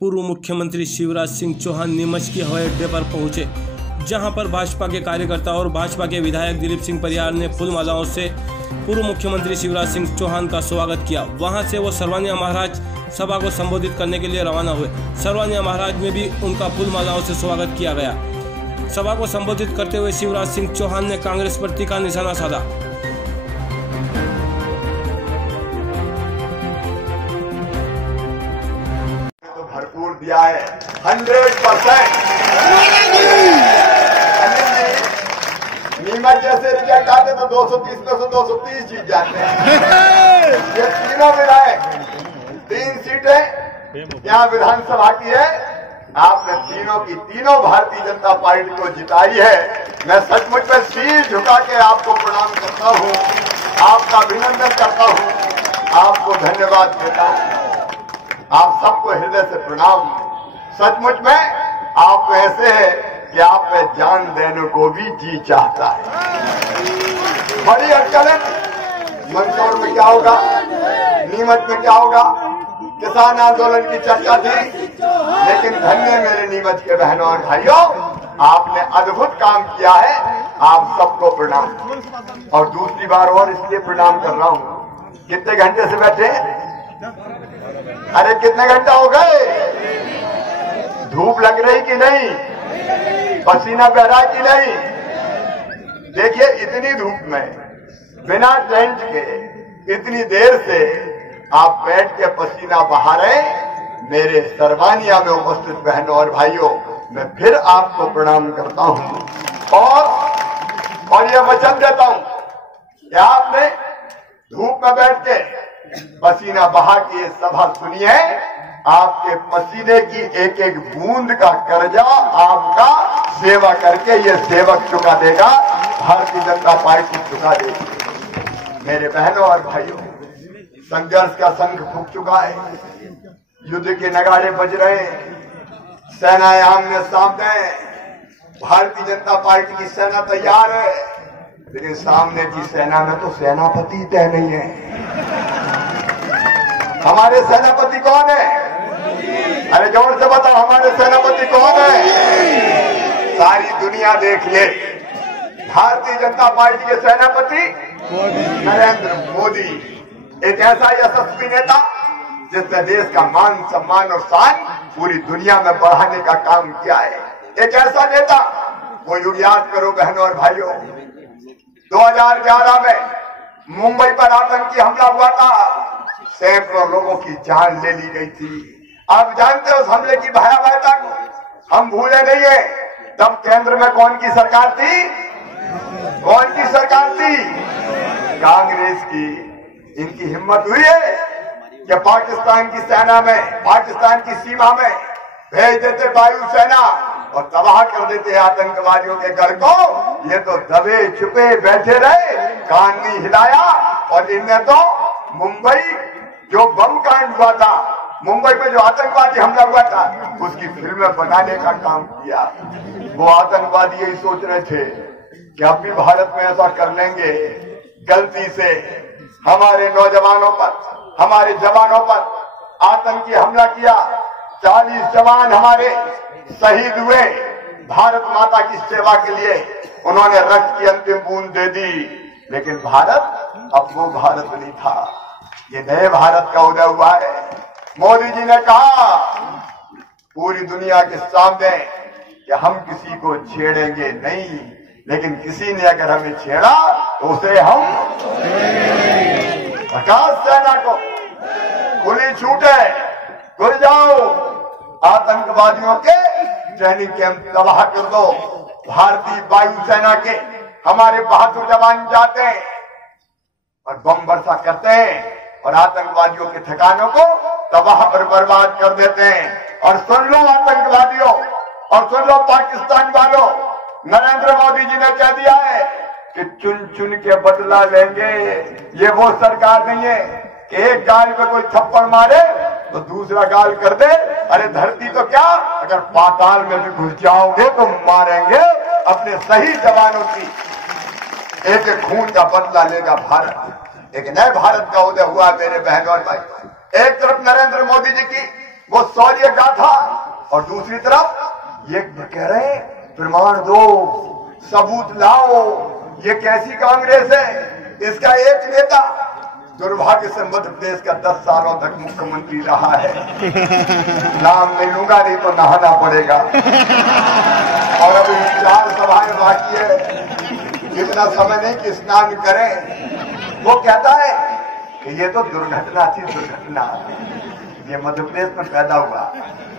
पूर्व मुख्यमंत्री शिवराज सिंह चौहान नीमच के हवाई अड्डे पर पहुंचे, जहां पर भाजपा के कार्यकर्ता और भाजपा के विधायक दिलीप सिंह परियार ने फूल मालाओं से पूर्व मुख्यमंत्री शिवराज सिंह चौहान का स्वागत किया। वहां से वो सर्वन्या महाराज सभा को संबोधित करने के लिए रवाना हुए। सर्वन्या महाराज में भी उनका फूल मालाओं से स्वागत किया गया। सभा को संबोधित करते हुए शिवराज सिंह चौहान ने कांग्रेस पर तीखा निशाना साधा। तो भरपूर दिया है 100%। नीमच जैसे रिजल्ट आते तो 230 में से 230 जीत जाते हैं। ये तीनों विधायक 3 सीटें यहाँ विधानसभा की है, आपने तीनों की तीनों भारतीय जनता पार्टी को जिताई है। मैं सचमुच में सिर झुका के आपको प्रणाम करता हूँ, आपका अभिनंदन करता हूँ, आपको धन्यवाद देता हूँ। आप सबको हृदय से प्रणाम। सचमुच में आप ऐसे हैं कि आप पे जान देने को भी जी चाहता है। बड़ी अटकलें मंदसौर में क्या होगा, नीमच में क्या होगा, किसान आंदोलन की चर्चा थी, लेकिन धन्य मेरे नीमच के बहनों और भाइयों, आपने अद्भुत काम किया है। आप सबको प्रणाम। और दूसरी बार और इसलिए प्रणाम कर रहा हूँ, कितने घंटे से बैठे? अरे कितने घंटा हो गए? धूप लग रही कि नहीं? पसीना बह रहा कि नहीं? देखिए इतनी धूप में बिना टेंट के इतनी देर से आप बैठ के पसीना बहा रहे। मेरे सर्वानिया में उपस्थित बहनों और भाइयों, मैं फिर आपको प्रणाम करता हूं और ये वचन देता हूं कि आपने धूप में बैठ के पसीना बहा के ये सभा सुनी है। आपके पसीने की एक एक बूंद का कर्जा आपका सेवा करके ये सेवक चुका देगा, भारतीय जनता पार्टी चुका देगी। मेरे बहनों और भाइयों, संघर्ष का शंख फूंक चुका है, युद्ध के नगाड़े बज रहे हैं, सेनाएं आमने सामने, भारतीय जनता पार्टी की सेना तैयार है, लेकिन सामने की सेना में तो सेनापति तय नहीं है। हमारे सेनापति कौन है? अरे जोर से बताओ, हमारे सेनापति कौन है? सारी दुनिया देख ले, भारतीय जनता पार्टी के सेनापति नरेंद्र मोदी, एक ऐसा यशस्वी नेता जिसने देश का मान सम्मान और शान पूरी दुनिया में बढ़ाने का काम किया है। एक ऐसा नेता, वो युग याद करो बहनों और भाइयों, 2011 में मुंबई पर आतंकी हमला हुआ था, सैकड़ों लोगों की जान ले ली गई थी। आप जानते हो उस हमले की भयावहता को हम भूले नहीं है। तब केंद्र में कौन की सरकार थी? कौन की सरकार थी? कांग्रेस की। इनकी हिम्मत हुई है कि पाकिस्तान की सेना में, पाकिस्तान की सीमा में भेज देते वायुसेना और तबाह कर देते आतंकवादियों के घर को। ये तो दबे छुपे बैठे रहे, कान नहीं हिलाया। और इनने तो मुंबई जो बम कांड हुआ था, मुंबई में जो आतंकवादी हमला हुआ था, उसकी फिल्में बनाने का काम किया। वो आतंकवादी यही सोच रहे थे कि अब भी भारत में ऐसा कर लेंगे। गलती से हमारे नौजवानों पर, हमारे जवानों पर आतंकी हमला किया। 40 जवान हमारे शहीद हुए भारत माता की सेवा के लिए। उन्होंने रक्त की अंतिम बूंद दे दी, लेकिन भारत अब वो भारत नहीं था। ये नए भारत का उदय हुआ है। मोदी जी ने कहा पूरी दुनिया के सामने कि हम किसी को छेड़ेंगे नहीं, लेकिन किसी ने अगर हमें छेड़ा तो उसे हम आकाश सेना को खुली छूट है, खुल जाओ, आतंकवादियों के ट्रेनिंग कैंप तबाह कर दो। भारतीय वायुसेना के हमारे बहादुर जवान जाते हैं और बम वर्षा करते हैं और आतंकवादियों के ठिकानों को तबाह और बर्बाद कर देते हैं। और सुन लो आतंकवादियों, और सुन लो पाकिस्तान वालों, नरेंद्र मोदी जी ने कह दिया है कि चुन चुन के बदला लेंगे। ये वो सरकार नहीं है कि एक गाल पे कोई थप्पड़ मारे तो दूसरा गाल कर दे। अरे धरती तो क्या, अगर पाताल में भी घुस जाओगे तो मारेंगे अपने सही जवानों की। एक एक खून का बदला लेगा भारत। एक नए भारत का उदय हुआ मेरे बहनों और भाई। एक तरफ नरेंद्र मोदी जी की वो शौर्य गाथा, और दूसरी तरफ ये कह रहे हैं प्रमाण दो, सबूत लाओ। ये कैसी कांग्रेस है? इसका एक नेता दुर्भाग्य से मध्य प्रदेश का 10 सालों तक मुख्यमंत्री रहा है। नाम नहीं लूंगा, नहीं तो नहाना पड़ेगा। और अभी 4 सभाएं बाकी है, इतना समय नहीं कि स्नान करें। वो कहता है कि ये तो दुर्घटना थी, दुर्घटना। ये मध्य प्रदेश में पैदा हुआ,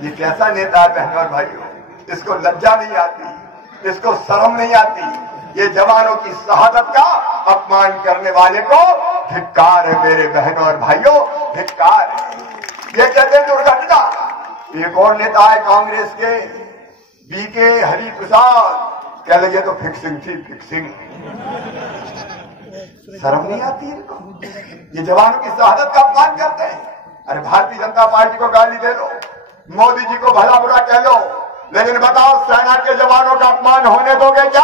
ये कैसा नेता है बहनों और भाइयों? इसको लज्जा नहीं आती, इसको शर्म नहीं आती। ये जवानों की शहादत का अपमान करने वाले को धिक्कार है मेरे बहनों और भाइयों, धिक्कार है। ये कहते हैं दुर्घटना। एक और नेता है कांग्रेस के, बीके हरि प्रसाद, कह लगे तो फिक्सिंग थी, फिक्सिंग। शर्म नहीं आती इनको? ये जवानों की शहादत का अपमान करते हैं। अरे भारतीय जनता पार्टी को गाली दे लो, मोदी जी को भला बुरा कह लो, लेकिन बताओ सेना के जवानों का अपमान होने दोगे क्या?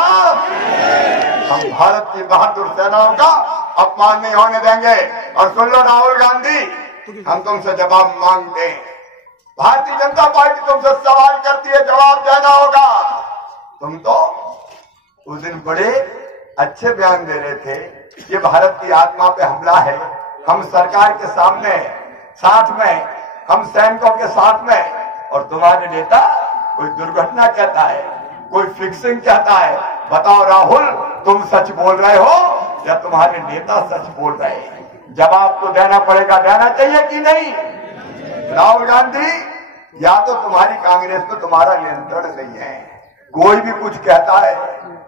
हम भारत की बहादुर सेनाओं का अपमान नहीं होने देंगे। और सुन लो राहुल गांधी, हम तुमसे जवाब मांगते हैं। भारतीय जनता पार्टी तुमसे सवाल करती है, जवाब देना होगा। तुम तो उस दिन बड़े अच्छे बयान दे रहे थे, ये भारत की आत्मा पे हमला है, हम सरकार के सामने साथ में, हम सैनिकों के साथ में, और तुम्हारे नेता कोई दुर्घटना कहता है, कोई फिक्सिंग कहता है। बताओ राहुल, तुम सच बोल रहे हो या तुम्हारे नेता सच बोल रहे हैं? जवाब तो देना पड़ेगा, देना चाहिए कि नहीं? राहुल गांधी, या तो तुम्हारी कांग्रेस में तुम्हारा नियंत्रण नहीं है, कोई भी कुछ कहता है,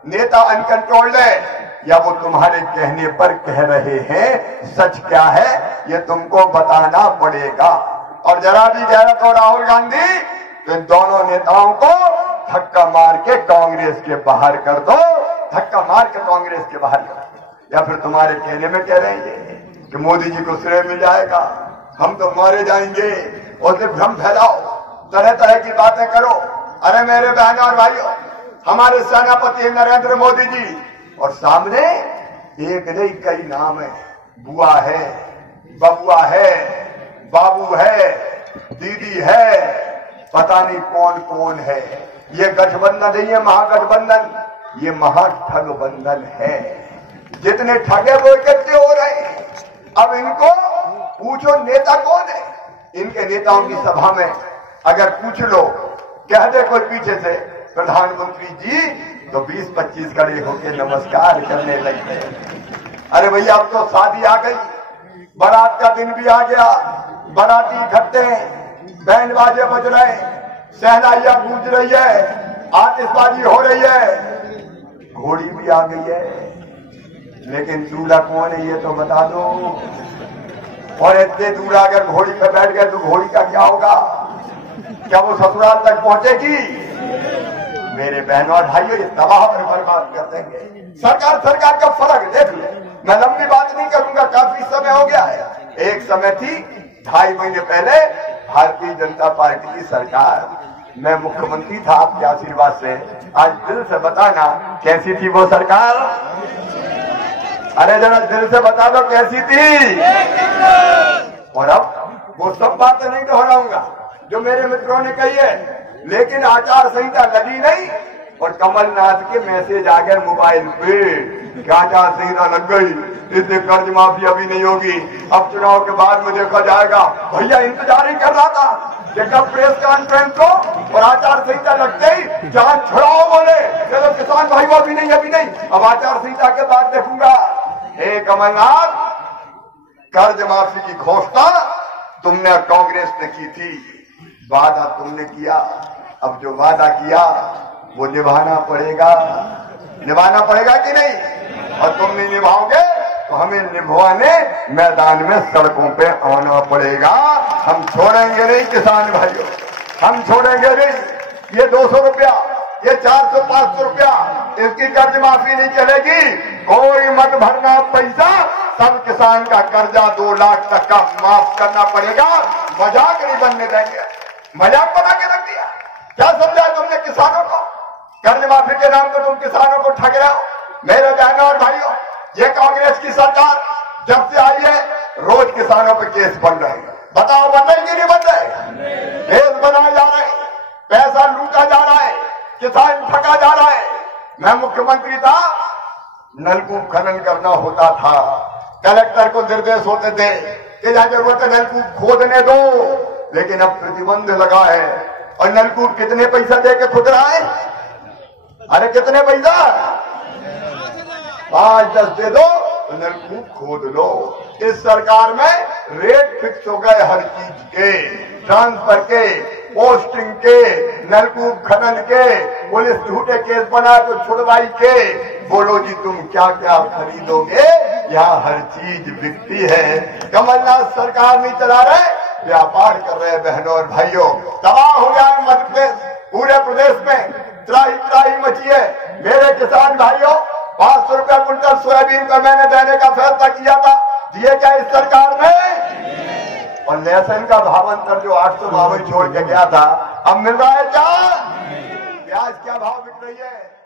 नेता अनकंट्रोल्ड है, या वो तुम्हारे कहने पर कह रहे हैं। सच क्या है ये तुमको बताना पड़ेगा। और जरा भी गैरत हो राहुल गांधी, तो इन दोनों नेताओं को धक्का मार के कांग्रेस के बाहर कर दो, धक्का मार के कांग्रेस के बाहर कर दो। या फिर तुम्हारे कहने में कह रहे हैं कि मोदी जी को श्रेय मिल जाएगा, हम तो मारे जाएंगे, और फिर भ्रम फैलाओ, तरह तरह की बातें करो। अरे मेरे बहनों और भाइयों, हमारे सेनापति नरेंद्र मोदी जी, और सामने एक नहीं कई नाम है, बुआ है, बबुआ है, बाबू है, दीदी है, पता नहीं कौन कौन है। ये गठबंधन नहीं है महागठबंधन, ये महाठगबंधन है। जितने ठगे वो इकट्ठे हो रहे हैं। अब इनको पूछो नेता कौन है? इनके नेताओं की सभा में अगर पूछ लो, कह दे कोई पीछे से प्रधानमंत्री जी, तो 20-25 खड़े होकर नमस्कार करने लगते हैं। अरे भैया, अब तो शादी आ गई, बारात का दिन भी आ गया, बाराती इकट्ठे हैं, बैंड बाजे बज रहे, शहनाइयां गूंज रही है, आतिशबाजी हो रही है, घोड़ी भी आ गई है, लेकिन दूल्हा कौन है ये तो बता दो। और इतने दूल्हा अगर घोड़ी पर बैठ गए तो घोड़ी का क्या होगा? क्या वो ससुराल तक पहुंचेगी? मेरे बहनों और भाइयों, ये तबाह और बर्बाद कर देंगे। सरकार का फर्क देख लो। मैं लंबी बात नहीं करूंगा, काफी समय हो गया है। एक समय थी 2.5 महीने पहले भारतीय जनता पार्टी की सरकार, मैं मुख्यमंत्री था आपके आशीर्वाद से। आज दिल से बताना कैसी थी वो सरकार? अरे जरा दिल से बता दो कैसी थी? और अब वो सब बातें नहीं दोहराऊंगा जो मेरे मित्रों ने कही है, लेकिन आचार संहिता लगी नहीं और कमलनाथ के मैसेज आ गए मोबाइल पे कि आचार संहिता लग गई, इसलिए कर्ज माफी अभी नहीं होगी, अब चुनाव के बाद में देखा जाएगा। भैया इंतजार ही कर रहा था कि कब प्रेस कॉन्फ्रेंस को, और आचार संहिता लगते ही जान छुड़ाओ बोले, चलो किसान भाई अभी नहीं, अब आचार संहिता के बाद देखूंगा। हे कमलनाथ, कर्ज माफी की घोषणा तुमने कांग्रेस ने की थी, वादा तुमने किया, अब जो वादा किया वो निभाना पड़ेगा कि नहीं? और तुम नहीं निभाओगे तो हमें निभाने मैदान में सड़कों पे आना पड़ेगा। हम छोड़ेंगे नहीं किसान भाइयों, हम छोड़ेंगे नहीं। ये 200 रुपया, ये 400-500 रुपया, इसकी कर्ज माफी नहीं चलेगी। कोई मत भरना पैसा, सब किसान का कर्जा 2 लाख तक का माफ करना पड़ेगा। मजाक नहीं बनने देंगे। मजाक बना के रख दिया। क्या समझा तुमने किसानों को? कर्ज माफी के नाम पर तुम किसानों को ठग रहे हो। मेरे बहनों और भाइयों, ये कांग्रेस की सरकार जब से आई है, रोज किसानों पर केस बन रहे हैं। बताओ बन रहे कि नहीं बन रहे? खेत बनाए जा रहे, पैसा लूटा जा रहा है, किसान ठगा जा रहा है। मैं मुख्यमंत्री था, नलकूप खनन करना होता था, कलेक्टर को निर्देश होते थे कि जहां जरूरत है नलकूप खोदने दो, लेकिन अब प्रतिबंध लगा है। और नलकूप कितने पैसा दे के खुद रहा है? अरे कितने पैसा? 5-10 दे दो तो नलकूप खोद लो। इस सरकार में रेट फिक्स हो गए हर चीज के, ट्रांसफर के, पोस्टिंग के, नलकूप खनन के, पुलिस झूठे केस बना तो छुड़वाई के। बोलो जी तुम क्या क्या खरीदोगे? यहाँ हर चीज बिकती है। कमलनाथ सरकार नहीं चला रहे, व्यापार कर रहे हैं। बहनों और भाइयों, तबाह हो गया है मध्य प्रदेश, पूरे प्रदेश में त्राही मची है। मेरे किसान भाइयों, 500 रुपया कुंटल सोयाबीन का मैंने देने का फैसला किया था, दिए क्या इस सरकार ने? और लहसुन का भावांतर जो 852 छोड़ के गया था, अब मिल रहा है क्या? प्याज क्या भाव बिक रही है?